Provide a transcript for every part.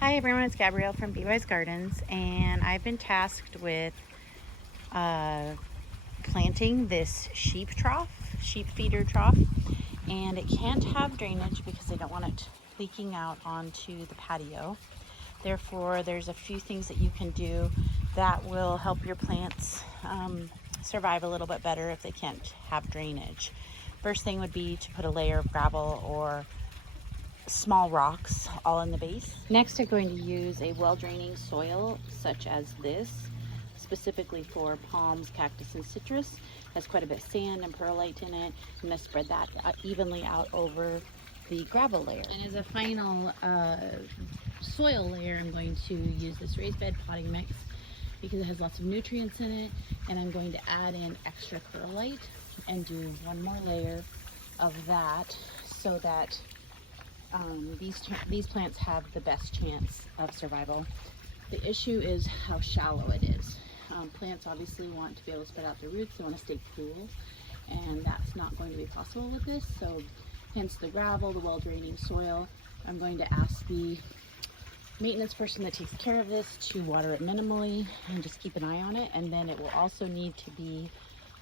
Hi everyone, it's Gabrielle from Be Wise Gardens, and I've been tasked with planting this sheep feeder trough, and it can't have drainage because they don't want it leaking out onto the patio. Therefore, there's a few things that you can do that will help your plants survive a little bit better if they can't have drainage. First thing would be to put a layer of gravel or small rocks all in the base. Next, I'm going to use a well-draining soil such as this, specifically for palms, cactus, and citrus. It has quite a bit of sand and perlite in it. I'm going to spread that evenly out over the gravel layer. And as a final soil layer, I'm going to use this raised bed potting mix because it has lots of nutrients in it, and I'm going to add in extra perlite and do one more layer of that so that these plants have the best chance of survival. The issue is how shallow it is. Plants obviously want to be able to spread out their roots. They want to stay cool, and that's not going to be possible with this. So hence the gravel, the well-draining soil. I'm going to ask the maintenance person that takes care of this to water it minimally and just keep an eye on it. And then it will also need to be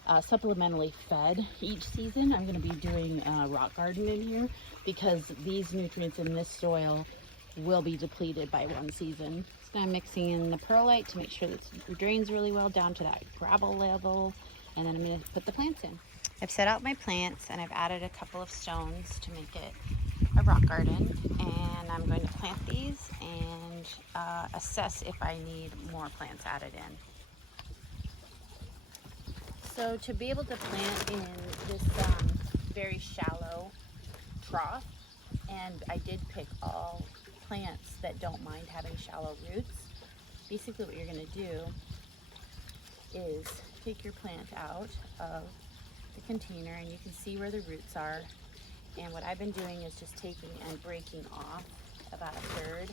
supplementally fed each season. I'm going to be doing a rock garden in here because these nutrients in this soil will be depleted by one season. So I'm mixing in the perlite to make sure that it drains really well down to that gravel level, and then I'm going to put the plants in. I've set out my plants and I've added a couple of stones to make it a rock garden, and I'm going to plant these and assess if I need more plants added in. So to be able to plant in this very shallow trough, and I did pick all plants that don't mind having shallow roots, basically what you're going to do is take your plant out of the container, and you can see where the roots are. And what I've been doing is just taking and breaking off about a third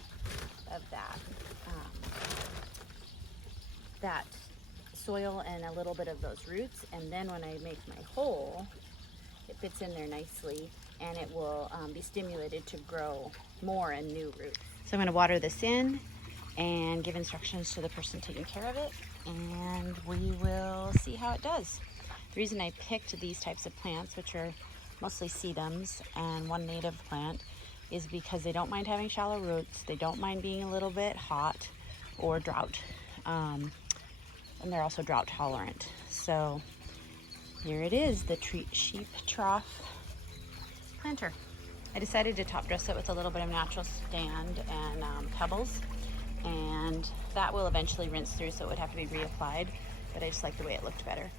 of that soil and a little bit of those roots, and then when I make my hole, it fits in there nicely and it will be stimulated to grow more and new roots. So I'm going to water this in and give instructions to the person taking care of it, and we will see how it does. The reason I picked these types of plants, which are mostly sedums and one native plant, is because they don't mind having shallow roots, they don't mind being a little bit hot or drought, and they're also drought tolerant. So here it is, the sheep trough planter. I decided to top dress it with a little bit of natural sand and pebbles, and that will eventually rinse through, so it would have to be reapplied, but I just like the way it looked better.